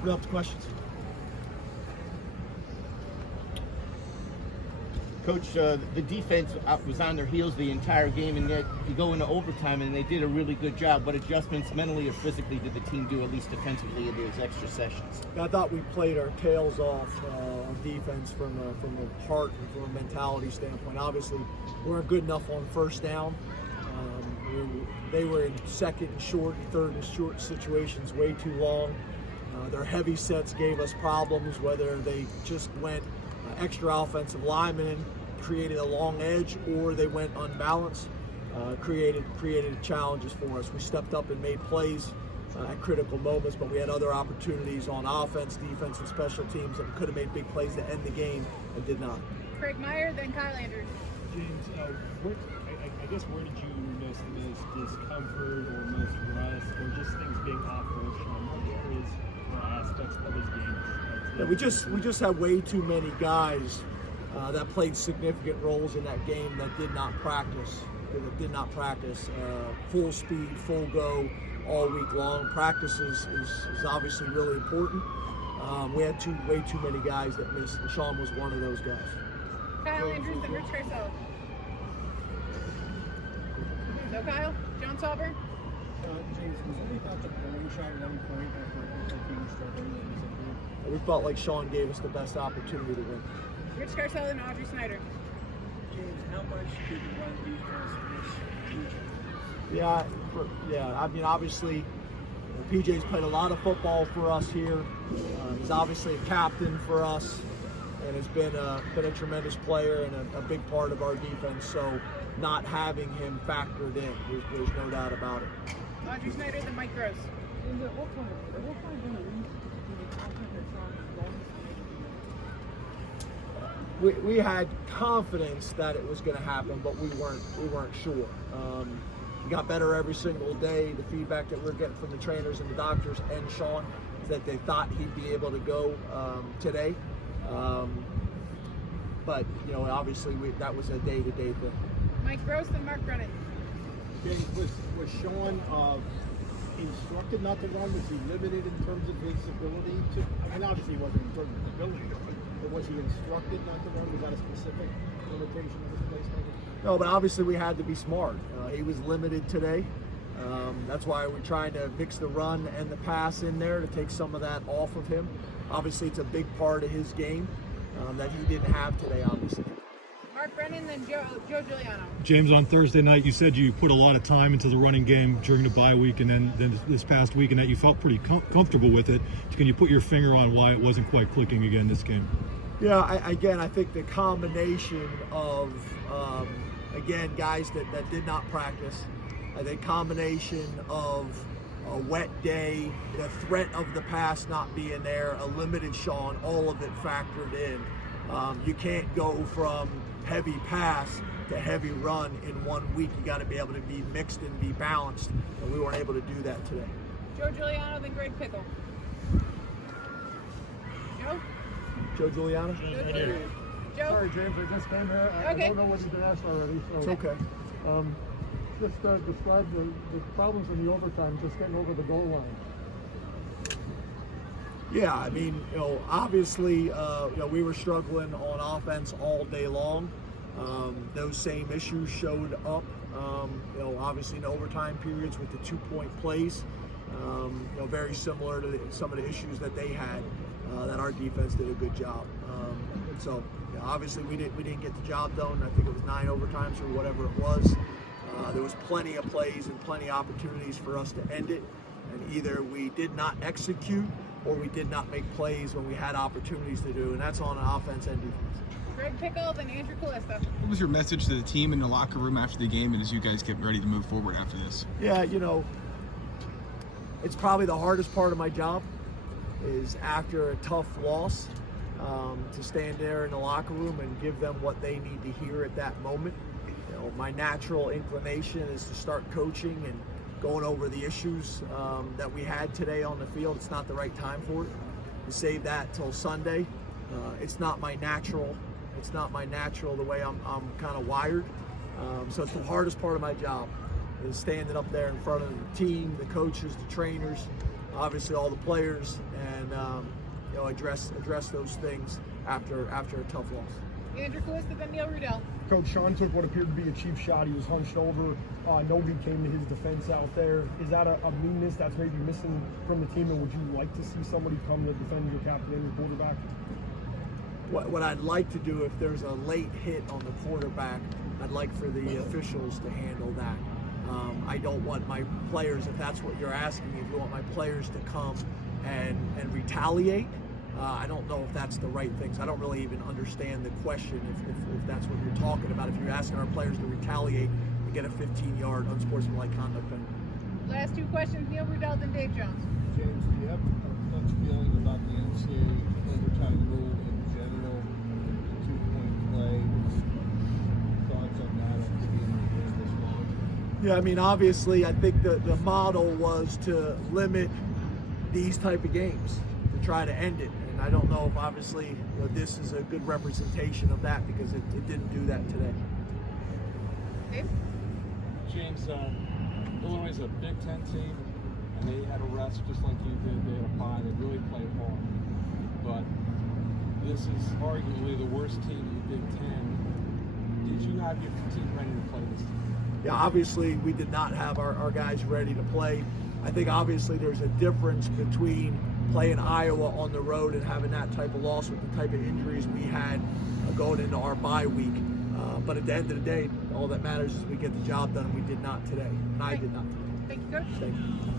open up to questions. Coach, the defense was on their heels the entire game, and yet you go into overtime, and they did a really good job. What adjustments, mentally or physically, did the team do, at least defensively, in those extra sessions? I thought we played our tails off on defense from a heart and from a mentality standpoint. Obviously, we weren't good enough on first down. They were in second and short and third and short situations way too long. Their heavy sets gave us problems, whether they just went extra offensive linemen, created a long edge, or they went unbalanced, created challenges for us. We stepped up and made plays at critical moments, but we had other opportunities on offense, defense, and special teams that we could have made big plays to end the game and did not. Craig Meyer, then Kyle Andrews. James, I guess where did you notice the most discomfort or most rest or just things being off for Sean? What areas or aspects of his game? Yeah, we just had way too many guys that played significant roles in that game that did not practice. Full speed, full go all week long. Practice is obviously really important. We had way too many guys that missed, and Sean was one of those guys. Kyle Andrews and Rich Carcel. No Kyle? John Sauber? James, was there any thought that the shot at one point after being struggling? We felt like Sean gave us the best opportunity to win. Rich Carcel and Audrey Snyder. James, how much did the run defense miss? Yeah. I mean, obviously, PJ's played a lot of football for us here. He's obviously a captain for us, and has been a tremendous player and a big part of our defense. So, not having him factored in, there's no doubt about it. Audrey Snyder, then Mike Gross. We had confidence that it was going to happen, but we weren't sure. We got better every single day. The feedback that we're getting from the trainers and the doctors and Sean is that they thought he'd be able to go today. But obviously that was a day-to-day thing. Mike Gross and Mark Brennan. James, was Sean instructed not to run? Was he limited in terms of his ability to? And obviously he wasn't in terms of his ability to run, but was he instructed not to run? Was that a specific limitation of his place? No, but obviously we had to be smart. He was limited today. That's why we're trying to mix the run and the pass in there to take some of that off of him. Obviously, it's a big part of his game that he didn't have today, obviously. Mark Brennan, then Joe Giuliano. James, on Thursday night, you said you put a lot of time into the running game during the bye week and then this past week, and that you felt pretty comfortable with it. Can you put your finger on why it wasn't quite clicking again this game? Yeah, I think the combination of, guys that did not practice, I think combination of a wet day, the threat of the pass not being there, a limited Sean, all of it factored in. You can't go from heavy pass to heavy run in 1 week. You got to be able to be mixed and be balanced, and we weren't able to do that today. Joe Giuliano, then Greg Pickle. Joe Giuliano? Joe? Sorry, James, I just came here. Okay. I don't know what you've been asked already. So. It's okay. Just describe the problems in the overtime, just getting over the goal line. Yeah, I mean, obviously, we were struggling on offense all day long. Those same issues showed up, obviously in overtime periods with the 2-point plays. Very similar to some of the issues that they had, that our defense did a good job. And so, obviously, we didn't get the job done. I think it was 9 overtimes or whatever it was. There was plenty of plays and plenty of opportunities for us to end it, and either we did not execute or we did not make plays when we had opportunities to do, and that's on offense and defense. Greg Pickle, then Andrew Callista. What was your message to the team in the locker room after the game and as you guys get ready to move forward after this? Yeah, it's probably the hardest part of my job is after a tough loss to stand there in the locker room and give them what they need to hear at that moment. My natural inclination is to start coaching and going over the issues that we had today on the field. It's not the right time for it. To save that till Sunday. It's not my natural. It's not my natural the way I'm kind of wired. So it's the hardest part of my job is standing up there in front of the team, the coaches, the trainers, obviously all the players and address those things after a tough loss. Andrew Calista, then Neil Rudell. Coach Sean took what appeared to be a cheap shot. He was hunched over. Nobody came to his defense out there. Is that a meanness that's maybe missing from the team? And would you like to see somebody come to defend your captain and your quarterback? What I'd like to do, if there's a late hit on the quarterback, I'd like for the officials to handle that. I don't want my players, if that's what you're asking, if you want my players to come and retaliate, I don't know if that's the right thing. So I don't really even understand the question if that's what you're talking about. If you're asking our players to retaliate and get a 15-yard unsportsmanlike conduct penalty. Last two questions, Neil Rudell, then Dave Jones. James, do you have a much feeling about the NCAA overtime rule in general, the 2-point play? Thoughts on that on being this long? Yeah, I mean, obviously, I think the model was to limit these type of games, to try to end it. And I don't know if obviously this is a good representation of that because it didn't do that today. Dave? James, Illinois is a Big Ten team, and they had a rest just like you did. They had a bye. They really played hard. But this is arguably the worst team in the Big Ten. Did you have your team ready to play this team? Yeah, obviously we did not have our guys ready to play. I think obviously there's a difference between playing Iowa on the road and having that type of loss with the type of injuries we had going into our bye week. But at the end of the day, all that matters is we get the job done. We did not today, and I did not today. Thank you, Coach. Thank you.